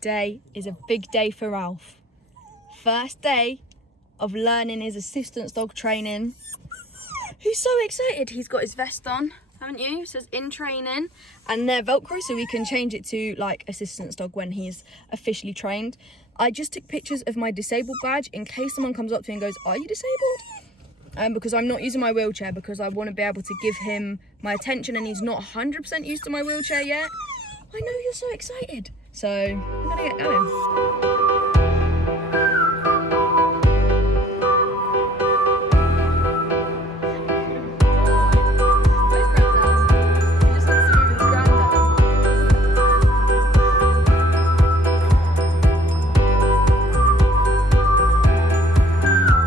Today is a big day for Ralph. First day of learning his assistance dog training. He's so excited. He's got his vest on, haven't you? It says in training, and they're Velcro, so we can change it to like assistance dog when he's officially trained. I just took pictures of my disabled badge in case someone comes up to me and goes, "Are you disabled?" Because I'm not using my wheelchair because I want to be able to give him my attention, and he's not 100% used to my wheelchair yet. I know you're so excited. So I'm gonna get going.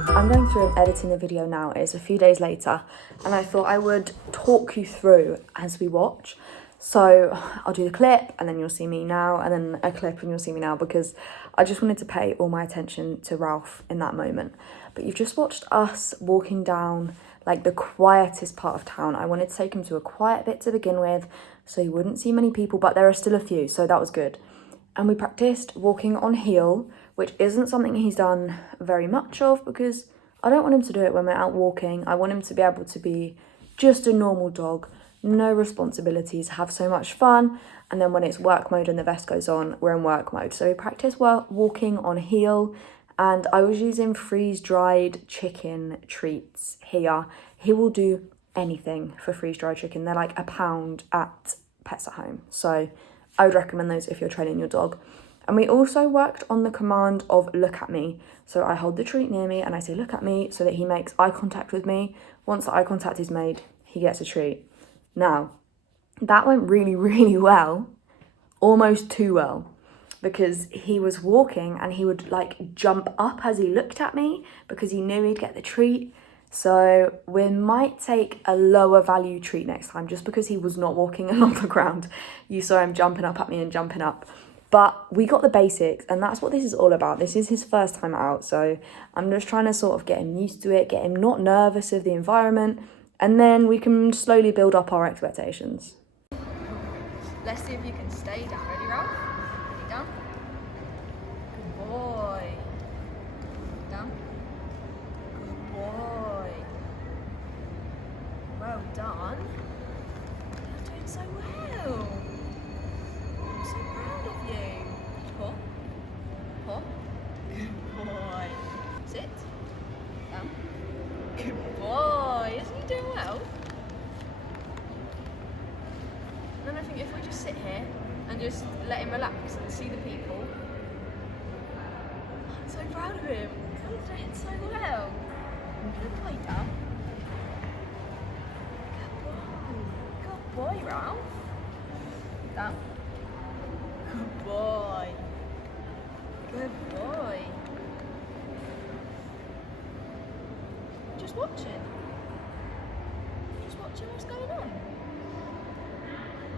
I'm going through and editing the video now. It's a few days later, and I thought I would talk you through as we watch. So I'll do the clip and then you'll see me now, and then a clip and you'll see me now, because I just wanted to pay all my attention to Ralph in that moment. But you've just watched us walking down like the quietest part of town. I wanted to take him to a quiet bit to begin with so you wouldn't see many people, but there are still a few, so that was good. And we practiced walking on heel, which isn't something he's done very much of because I don't want him to do it when we're out walking. I want him to be able to be just a normal dog, no responsibilities, have so much fun, and then when it's work mode and the vest goes on, we're in work mode. So we practice walking on heel, and I was using freeze-dried chicken treats here. He will do anything for freeze-dried chicken. They're like £1 at Pets at Home. So I would recommend those if you're training your dog. And we also worked on the command of look at me. So I hold the treat near me and I say look at me so that he makes eye contact with me. Once the eye contact is made, he gets a treat. Now, that went really, really well, almost too well, because he was walking and he would like jump up as he looked at me because he knew he'd get the treat. So we might take a lower value treat next time, just because he was not walking along the ground. You saw him jumping up at me and jumping up. But we got the basics, and that's what this is all about. This is his first time out, so I'm just trying to sort of get him used to it, get him not nervous of the environment, and then we can slowly build up our expectations. Let's see if you can stay down. Ready, Ralph? Down. Good boy. Down. Good boy. Well done. You're doing so well. I'm so proud of you. Paw. Paw. Good boy. Sit. Down. Good boy. Isn't he doing well? And then I think if we just sit here and just let him relax and see the people. I'm so proud of him. He's doing so well. Good boy, Dad. Good boy, Ralph. Dad. Good boy. Good boy. Just watching. Just watching what's going on.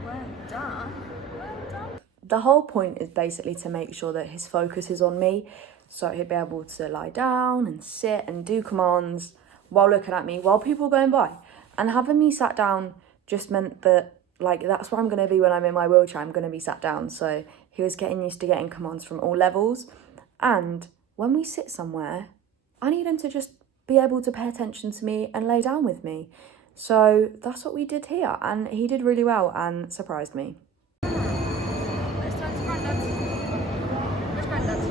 Well done. Well done. The whole point is basically to make sure that his focus is on me, so he'd be able to lie down and sit and do commands while looking at me, while people are going by. And having me sat down just meant that, like, that's where I'm going to be when I'm in my wheelchair. I'm going to be sat down. So he was getting used to getting commands from all levels. And when we sit somewhere, I need him to just be able to pay attention to me and lay down with me. So that's what we did here, and he did really well and surprised me. Let's turn to Grandad's. Where's Grandad's?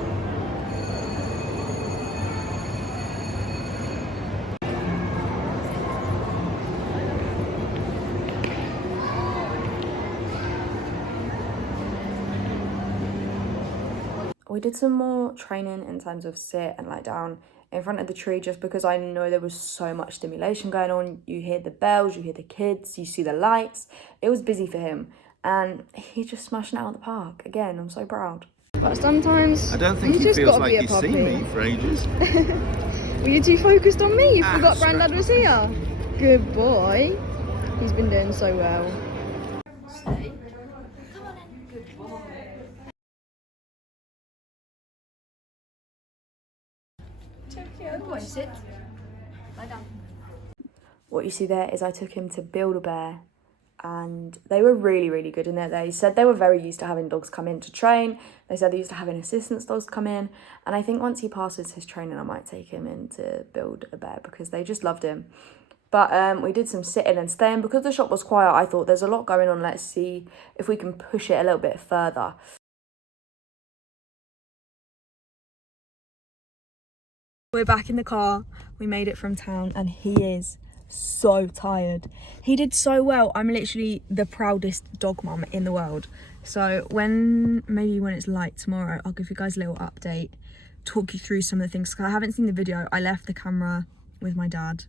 We did some more training in terms of sit and lie down in front of the tree, just because I know there was so much stimulation going on. You hear the bells, you hear the kids, you see the lights. It was busy for him, and he's just smashing it out of the park. Again, I'm so proud. But sometimes I don't think he feels like he's seen me for ages. Were you too focused on me? You forgot Grandad was here. Good boy. He's been doing so well. Stay. Come on in. Good boy. Good boy, sit. Lie down. What you see there is I took him to Build-A-Bear and they were really, really good in there. They said they were very used to having dogs come in to train. They said they're used to having assistance dogs come in, and I think once he passes his training, I might take him in to build a bear because they just loved him. But we did some sitting and staying. Because the shop was quiet, I thought there's a lot going on. Let's see if we can push it a little bit further. We're back in the car. We made it from town and he is so tired. He did so well. I'm literally the proudest dog mum in the world. So maybe when it's light tomorrow, I'll give you guys a little update, talk you through some of the things. Because I haven't seen the video. I left the camera with my dad.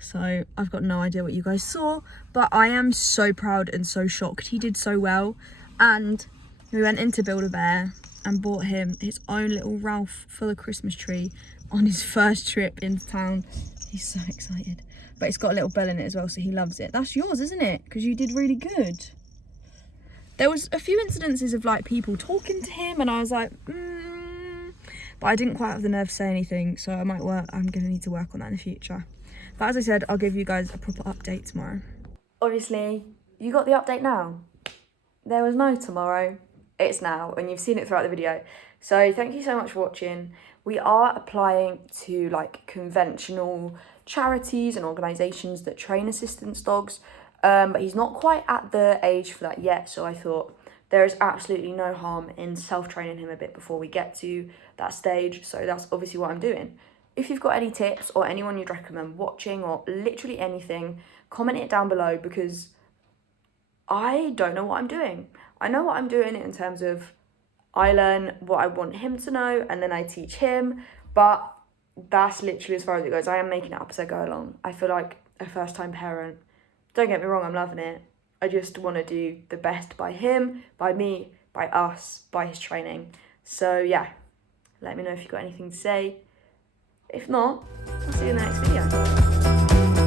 So I've got no idea what you guys saw, but I am so proud and so shocked. He did so well. And we went in to Build-A-Bear and bought him his own little Ralp for the Christmas tree on his first trip into town. He's so excited. But it's got a little bell in it as well, so he loves it. That's yours, isn't it? Because you did really good. There was a few incidences of like people talking to him and I was like, but I didn't quite have the nerve to say anything, so I'm gonna need to work on that in the future. But as I said, I'll give you guys a proper update tomorrow. Obviously, you got the update now. There was no tomorrow. It's now, and you've seen it throughout the video. So thank you so much for watching. We are applying to like conventional charities and organisations that train assistance dogs. But he's not quite at the age for that yet. So I thought there is absolutely no harm in self-training him a bit before we get to that stage. So that's obviously what I'm doing. If you've got any tips or anyone you'd recommend watching or literally anything, comment it down below because I don't know what I'm doing. I know what I'm doing in terms of I learn what I want him to know and then I teach him, but that's literally as far as it goes. I am making it up as I go along. I feel like a first-time parent. Don't get me wrong, I'm loving it. I just want to do the best by him, by me, by us, by his training. So yeah, let me know if you've got anything to say. If not, I'll see you in the next video.